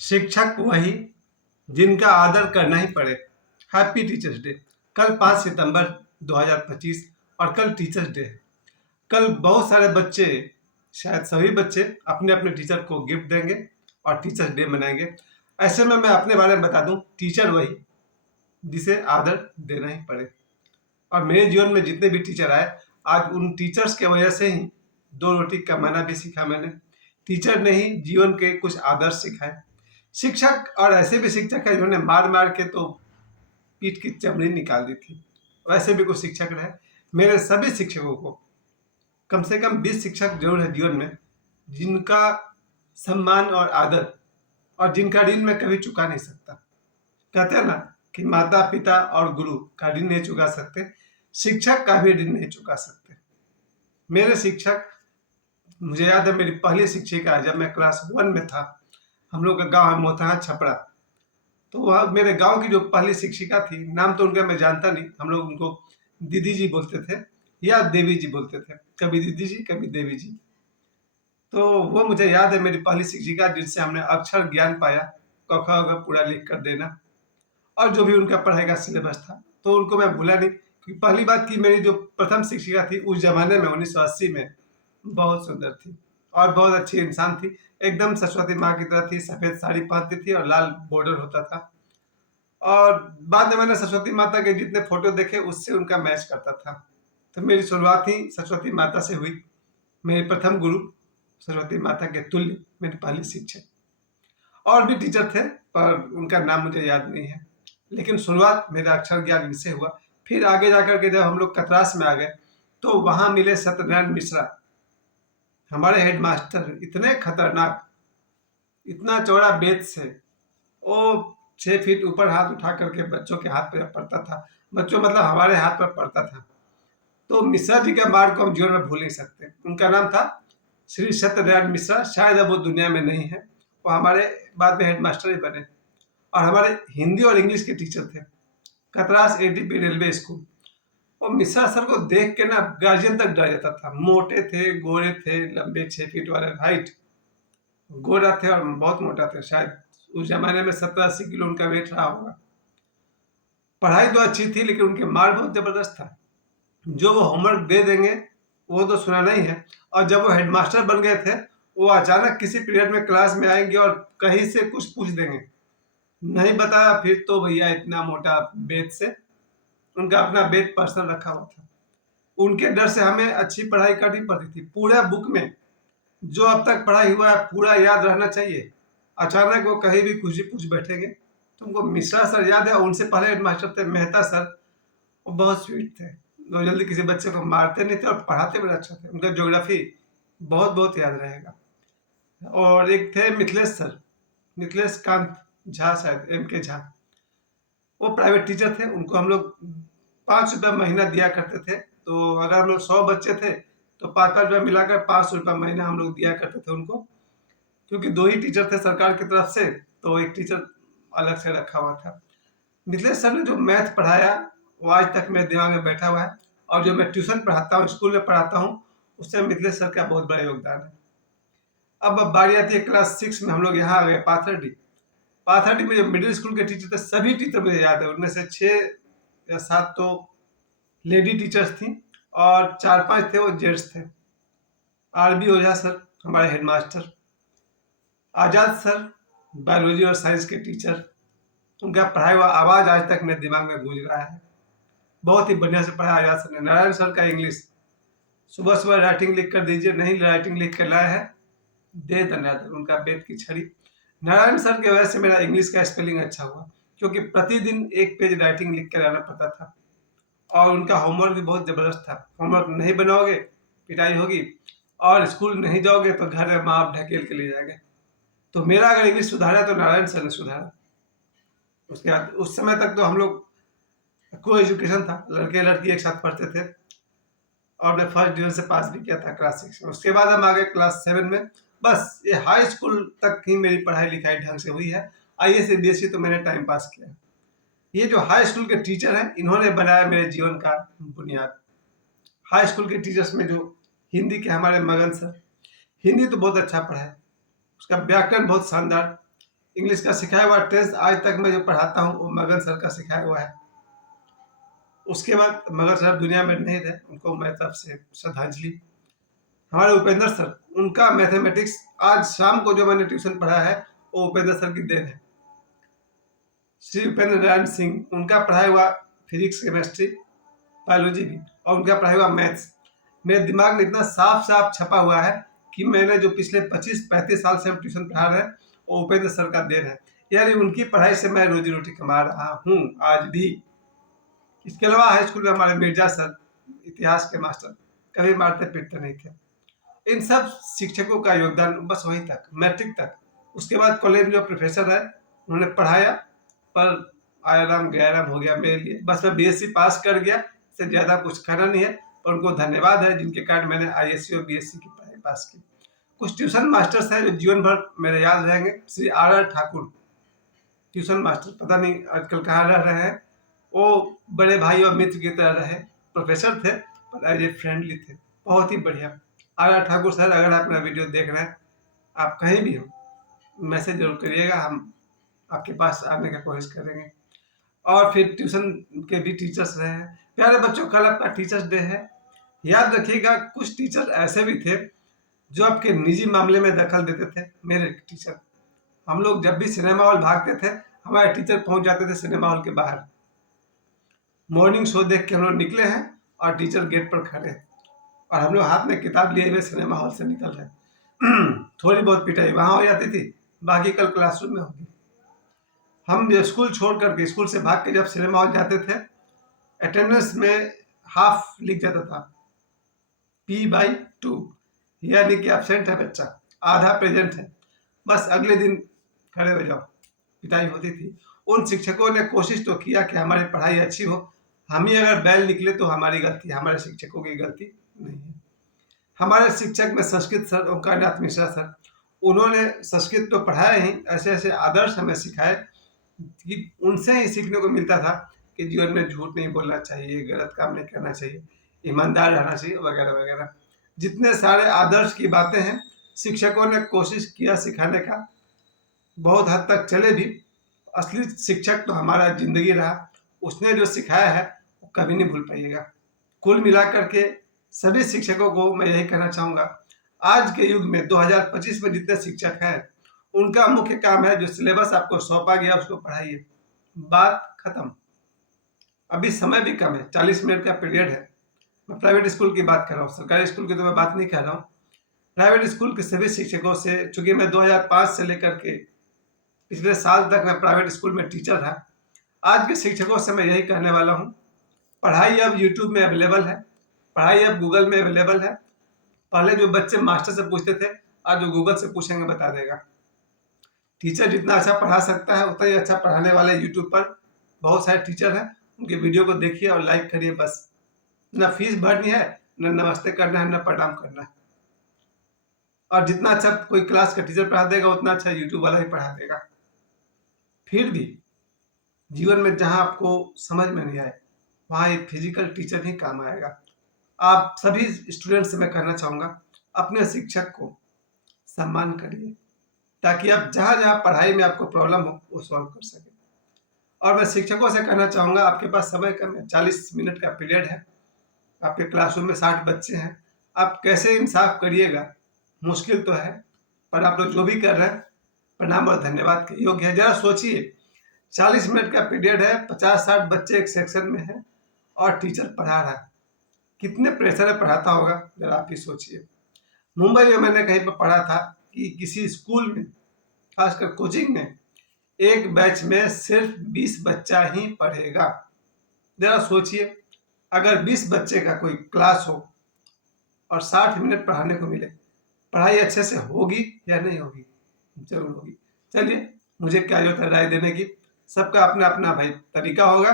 शिक्षक वही जिनका आदर करना ही पड़े। Happy teachers day. कल 5 सितंबर 2025 और कल टीचर्स डे है। कल बहुत सारे बच्चे, शायद सभी बच्चे अपने अपने टीचर को गिफ्ट देंगे और टीचर्स डे मनाएंगे। ऐसे में मैं अपने बारे में बता दूं, टीचर वही जिसे आदर देना ही पड़े। और मेरे जीवन में जितने भी टीचर आए, आज उन टीचर्स के वजह से ही दो रोटी कमाना भी सीखा मैंने। टीचर ने ही जीवन के कुछ आदर्श सिखाए। शिक्षक और ऐसे भी शिक्षक है जिन्होंने मार मार के तो पीठ की चमड़ी निकाल दी थी। वैसे भी कुछ शिक्षक रहे। मेरे सभी शिक्षकों को कम से कम 20 शिक्षक जरूर है जीवन में जिनका सम्मान और आदर और जिनका ऋण मैं कभी चुका नहीं सकता। कहते हैं ना कि माता पिता और गुरु का ऋण नहीं चुका सकते, शिक्षक का भी ऋण नहीं चुका सकते। मेरे शिक्षक, मुझे याद है मेरी पहली शिक्षिका जब मैं क्लास 1 में था, हम लोग का गांव है मोतहा छपरा। तो वह मेरे गांव की जो पहली शिक्षिका थी, नाम तो उनका मैं जानता नहीं, हम लोग उनको दीदी जी बोलते थे या देवी जी बोलते थे, कभी दीदी जी कभी देवी जी। तो वो मुझे याद है मेरी पहली शिक्षिका जिनसे हमने अक्षर ज्ञान पाया, क ख ग पूरा लिख कर देना और जो भी उनका पढ़ाई का सिलेबस था, तो उनको मैं भूला नहीं। क्योंकि पहली बात की मेरी जो प्रथम शिक्षिका थी उस जमाने में 1980 में बहुत सुंदर थी और बहुत अच्छी इंसान थी। एकदम सरस्वती माँ की तरह थी, सफेद साड़ी पहनती थी और लाल बॉर्डर होता था। और बाद में मैंने सरस्वती माता के जितने फोटो देखे उससे उनका मैच करता था। तो मेरी शुरुआत ही सरस्वती माता से हुई। मेरे प्रथम गुरु सरस्वती माता के तुल्य मेरी पहली शिक्षक। और भी टीचर थे पर उनका नाम मुझे याद नहीं है, लेकिन शुरुआत मेरा अक्षर ज्ञान इनसे हुआ। फिर आगे जाकर के जब हम लोग कतरास में आ गए तो वहां मिले सत्यनारायण मिश्रा, हमारे हेडमास्टर। इतने खतरनाक, इतना चौड़ा बेत से, वो 6 फीट ऊपर हाथ उठा करके बच्चों के हाथ पर पड़ता था। बच्चों मतलब हमारे हाथ पर पड़ता था। तो मिश्रा जी के मार्ग को हम जीवन में भूल नहीं सकते। उनका नाम था श्री सत्यनारायण मिश्रा। शायद अब वो दुनिया में नहीं है, वो हमारे बाद में हेडमास्टर ही बने और हमारे हिंदी और इंग्लिश के टीचर थे। Katras ATP railway school. और मिश्रा सर को देख के ना गार्जियन तक डर जाता था। मोटे थे, गोरे थे, लंबे 6 फीट वाले हाइट, गोरा थे और बहुत मोटा थे। शायद उस जमाने में 70-80 किलो उनका वेट रहा होगा। पढ़ाई तो अच्छी थी लेकिन उनके मार बहुत जबरदस्त था। जो वो होमवर्क दे देंगे वो तो सुनाना ही है। और जब वो हेडमास्टर बन गए थे, वो अचानक किसी पीरियड में क्लास में आएंगे और कहीं से कुछ पूछ देंगे। नहीं बताया फिर तो भैया इतना मोटा बेत से, उनका अपना बेत पर्सनल रखा हुआ था। उनके डर से हमें अच्छी पढ़ाई करनी पड़ती थी। पूरा बुक में जो अब तक पढ़ाई हुआ है पूरा याद रहना चाहिए। अचानक वो कहीं भी कुछ भी पूछ बैठेंगे। तुमको मिश्रा सर याद है? उनसे पहले हेडमास्टर थे मेहता सर। वो बहुत स्वीट थे, वो जल्दी किसी बच्चे को मारते नहीं थे और पढ़ाते बड़ा अच्छा थे। उनका ज्योग्राफी बहुत बहुत याद रहेगा। और एक थे मिथिलेश सर, मिथिलेश कांत झा, शायद एम के झा। वो प्राइवेट टीचर थे। उनको हम लोग 5 रुपया महीना दिया करते थे। तो अगर हम लोग 100 बच्चे थे तो 5-5 रुपया मिलाकर 500 रुपया महीना हम लोग दिया करते थे उनको। क्योंकि 2 ही टीचर थे सरकार की तरफ से, तो एक टीचर अलग से रखा हुआ था। मिथिलेश सर ने जो मैथ पढ़ाया वो आज तक मेरे दिमाग में बैठा हुआ है। और जो मैं ट्यूशन पढ़ाता हूँ, स्कूल में पढ़ाता हूँ, उससे मिथिलेश सर का बहुत बड़ा योगदान है। अब बारी आती है क्लास 6 में, हम लोग यहाँ आ गए पाथरडी। पाथरडी में जो मिडिल स्कूल के टीचर थे, सभी टीचर मुझे याद है। उनमें से 6 या 7 तो लेडी टीचर्स थी और 4-5 थे वो जेंट्स थे। आरबी ओझा सर हमारे हेडमास्टर, आजाद सर बायोलॉजी और साइंस के टीचर। उनका पढ़ाई हुआ आवाज आज तक मेरे दिमाग में गूंज रहा है। बहुत ही बढ़िया से पढ़ाया आजाद सर ने। नारायण सर का इंग्लिश, सुबह सुबह राइटिंग लिख कर दीजिए, नहीं राइटिंग लिख कर लाए हैं, दे दनादन उनका बेत की छड़ी। नारायण सर की वजह से मेरा इंग्लिश का स्पेलिंग अच्छा हुआ, क्योंकि प्रतिदिन एक पेज राइटिंग लिख कर आना पड़ता था। और उनका होमवर्क भी बहुत जबरदस्त था। होमवर्क नहीं बनाओगे पिटाई होगी, और स्कूल नहीं जाओगे तो घर में माँ आप ढकेल के ले जाएंगे। तो मेरा अगर इंग्लिश सुधारा तो नारायण सर ने सुधारा। उसके बाद उस समय तक तो हम लोग को एजुकेशन था, लड़के लड़की एक साथ पढ़ते थे। और मैं फर्स्ट डिवीजन से पास भी किया था क्लास 6 में। उसके बाद हम आ गए क्लास 7 में। बस ये हाई स्कूल तक ही मेरी पढ़ाई लिखाई ढंग से हुई है। आईए से बीएससी तो मैंने टाइम पास किया। ये जो हाई स्कूल के टीचर हैं, इन्होंने बनाया मेरे जीवन का बुनियाद। हाई स्कूल के टीचर्स में जो हिंदी के हमारे मगन सर, हिंदी तो बहुत अच्छा पढ़ाए, उसका व्याकरण बहुत शानदार, इंग्लिश का सिखाया हुआ 10th आज तक मैं जो पढ़ाता हूँ वो मगन सर का सिखाया हुआ है। उसके बाद मगन सर दुनिया में नहीं रहे, उनको मेरी तरफ से श्रद्धांजलि। हमारे उपेंद्र सर, उनका मैथमेटिक्स आज शाम को जो मैंने ट्यूशन पढ़ा है वो उपेंद्र सर की देन है। श्री उपेंद्र नारायण सिंह, उनका पढ़ाया हुआ फिजिक्स, केमिस्ट्री, बायोलॉजी भी, और उनका पढ़ाया हुआ मैथ्स मेरे दिमाग में इतना साफ साफ छपा हुआ है कि मैंने जो पिछले 25-35 साल से हम ट्यूशन पढ़ा रहे हैं वो उपेंद्र सर का देन है। यानी उनकी पढ़ाई से मैं रोजी रोटी कमा रहा हूँ आज भी। इसके अलावा हाई स्कूल में हमारे मिर्जा सर, इतिहास के मास्टर, कभी मारते पीटते नहीं थे। इन सब शिक्षकों का योगदान बस वहीं तक, मैट्रिक तक। उसके बाद कॉलेज में जो प्रोफेसर है उन्होंने पढ़ाया, पर आयाराम गयाराम हो गया मेरे लिए। बस मैं बीएससी पास कर गया, इससे ज़्यादा कुछ कहना नहीं है। और उनको धन्यवाद है जिनके कारण मैंने आईएससी और बीएससी की पढ़ाई पास की। कुछ ट्यूशन मास्टर्स हैं जो जीवन भर मेरे याद रहेंगे। Shri R Thakur, tuition master, पता नहीं आजकल कहाँ रह रहे हैं। वो बड़े भाई और मित्र की तरह रहे, प्रोफेसर थे पर एज ए फ्रेंडली थे, बहुत ही बढ़िया। आर ठाकुर सर, अगर आप मेरा वीडियो देख रहे हैं, आप कहीं भी हो, मैसेज जरूर करिएगा, हम आपके पास आने की कोशिश करेंगे। और फिर ट्यूशन के भी टीचर्स रहे हैं। प्यारे बच्चों, कल आपका टीचर्स डे है। याद रखिएगा, कुछ टीचर ऐसे भी थे जो आपके निजी मामले में दखल देते थे। मेरे टीचर, हम लोग जब भी सिनेमा हॉल भागते थे, हमारे टीचर पहुंच जाते थे सिनेमा हॉल के बाहर। मॉर्निंग शो देख के हम लोग निकले हैं और टीचर गेट पर खड़े हैं और हम लोग हाथ में किताब लिए हुए सिनेमा हॉल से निकल रहे हैं। थोड़ी बहुत पिटाई वहां हो जाती थी, बाकी कल क्लासरूम में होगी। हम जो स्कूल छोड़ करके, स्कूल से भाग के जब सिनेमा हॉल जाते थे, अटेंडेंस में हाफ लिख जाता था, P/2, यानी कि एब्सेंट है बच्चा, आधा प्रेजेंट है। बस अगले दिन खड़े हो जाओ, पिटाई होती थी। उन शिक्षकों ने कोशिश तो किया कि हमारी पढ़ाई अच्छी हो। हम ही अगर बैल निकले तो हमारी गलती, हमारे शिक्षकों की गलती नहीं है। हमारे शिक्षक में संस्कृत सर, ओंकारनाथ मिश्रा सर, उन्होंने संस्कृत तो पढ़ाया ही, ऐसे ऐसे आदर्श हमें सिखाए कि उनसे ही सीखने को मिलता था कि जीवन में झूठ नहीं बोलना चाहिए, गलत काम नहीं करना चाहिए, ईमानदार रहना चाहिए, वगैरह वगैरह। जितने सारे आदर्श की बातें हैं, शिक्षकों ने कोशिश किया सिखाने का, बहुत हद तक चले भी। असली शिक्षक तो हमारा जिंदगी रहा, उसने जो सिखाया है वो कभी नहीं भूल पाइएगा। कुल मिलाकर के सभी शिक्षकों को मैं यही कहना चाहूँगा, आज के युग में 2025 में जितने शिक्षक हैं, उनका मुख्य काम है जो सिलेबस आपको सौंपा गया उसको पढ़ाइए, बात खत्म। अभी समय भी कम है, 40 मिनट का पीरियड है। मैं प्राइवेट स्कूल की बात कर रहा हूँ, सरकारी स्कूल की तो मैं बात नहीं कर रहा हूँ। प्राइवेट स्कूल के सभी शिक्षकों से, चूंकि मैं 2005 से लेकर के पिछले साल तक मैं प्राइवेट स्कूल में टीचर रहा, आज के शिक्षकों से मैं यही कहने वाला हूँ, पढ़ाई अब यूट्यूब में अवेलेबल है, पढ़ाई अब गूगल में अवेलेबल है। पहले जो बच्चे मास्टर से पूछते थे, आज जो गूगल से पूछेंगे बता देगा। टीचर जितना अच्छा पढ़ा सकता है उतना ही अच्छा पढ़ाने वाले यूट्यूब पर बहुत सारे टीचर हैं, उनके वीडियो को देखिए और लाइक करिए। बस, ना फीस भरनी है, ना नमस्ते करना है, ना प्रणाम करना है। और जितना अच्छा कोई क्लास का टीचर पढ़ा देगा उतना अच्छा यूट्यूब वाला ही पढ़ा देगा। फिर भी जीवन में जहां आपको समझ में नहीं आए, वहां एक फिजिकल टीचर ही काम आएगा। आप सभी स्टूडेंट से मैं कहना चाहूँगा, अपने शिक्षक को सम्मान करिए, ताकि आप जहाँ जहाँ पढ़ाई में आपको प्रॉब्लम हो वो सॉल्व कर सकें। और मैं शिक्षकों से कहना चाहूँगा, आपके पास समय कम है, 40 मिनट का पीरियड है, आपके क्लासरूम में 60 बच्चे हैं, आप कैसे इंसाफ करिएगा, मुश्किल तो है, पर आप लोग जो भी कर रहे हैं प्रणाम और धन्यवाद के योग्य है। जरा सोचिए, 40 मिनट का पीरियड है, 50-60 बच्चे एक सेक्शन में हैं और टीचर पढ़ा रहा है, कितने प्रेशर में पढ़ाता होगा, जरा आप ही सोचिए। मुंबई में मैंने कहीं पर पढ़ा था कि किसी स्कूल में, खासकर कोचिंग में, एक बैच में सिर्फ 20 बच्चा ही पढ़ेगा। जरा सोचिए, अगर 20 बच्चे का कोई क्लास हो और 60 मिनट पढ़ाने को मिले, पढ़ाई अच्छे से होगी या नहीं होगी? जरूर होगी। चलिए, मुझे क्या जरूरत है राय देने की, सबका अपना अपना भाई तरीका होगा।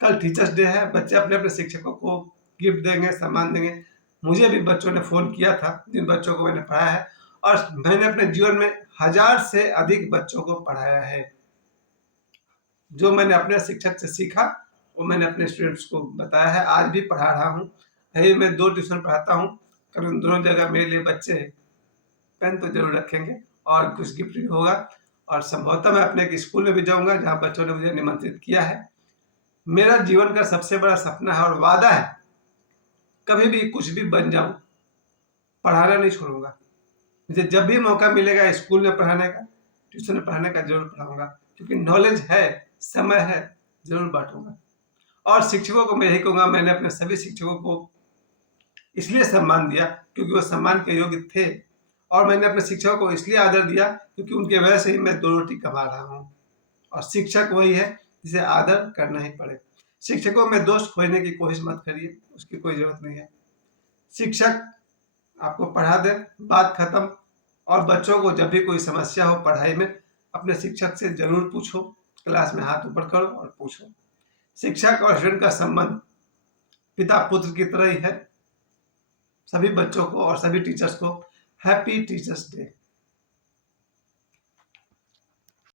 कल टीचर्स डे है, बच्चे अपने अपने शिक्षकों को गिफ्ट देंगे, सम्मान देंगे। मुझे भी बच्चों ने फोन किया था, जिन बच्चों को मैंने पढ़ाया है, और मैंने अपने जीवन में 1000 से अधिक बच्चों को पढ़ाया है। जो मैंने अपने शिक्षक से सीखा वो मैंने अपने स्टूडेंट्स को बताया है, आज भी पढ़ा रहा हूँ। है मैं 2 ट्यूशन पढ़ाता हूँ, कल दोनों जगह मेरे लिए बच्चे पेन तो जरूर रखेंगे और कुछ गिफ्ट भी होगा। और संभवतः मैं अपने एक स्कूल में भी जाऊंगा जहां बच्चों ने मुझे निमंत्रित किया है। मेरा जीवन का सबसे बड़ा सपना है और वादा है, कभी भी कुछ भी बन जाऊं, पढ़ाना नहीं छोड़ूंगा। मुझे जब भी मौका मिलेगा स्कूल में पढ़ाने का, ट्यूशन में पढ़ाने का, जरूर पढ़ाऊंगा, क्योंकि नॉलेज है, समय है, जरूर बांटूंगा। और शिक्षकों को मैं यही कहूंगा, मैंने अपने सभी शिक्षकों को इसलिए सम्मान दिया क्योंकि वो सम्मान के योग्य थे, और मैंने अपने शिक्षकों को इसलिए आदर दिया क्योंकि उनके वजह से ही मैं 2 रोटी कमा रहा हूँ। और शिक्षक वही है जिसे आदर करना ही पड़े। शिक्षकों में दोष खोजने की कोशिश मत करिए, उसकी कोई जरूरत नहीं है। शिक्षक आपको पढ़ा दे, बात खत्म। और बच्चों को जब भी कोई समस्या हो पढ़ाई में, अपने शिक्षक से जरूर पूछो, क्लास में हाथ ऊपर करो और पूछो। शिक्षक और स्टूडेंट का संबंध पिता पुत्र की तरह ही है। सभी बच्चों को और सभी टीचर्स को हैप्पी टीचर्स डे।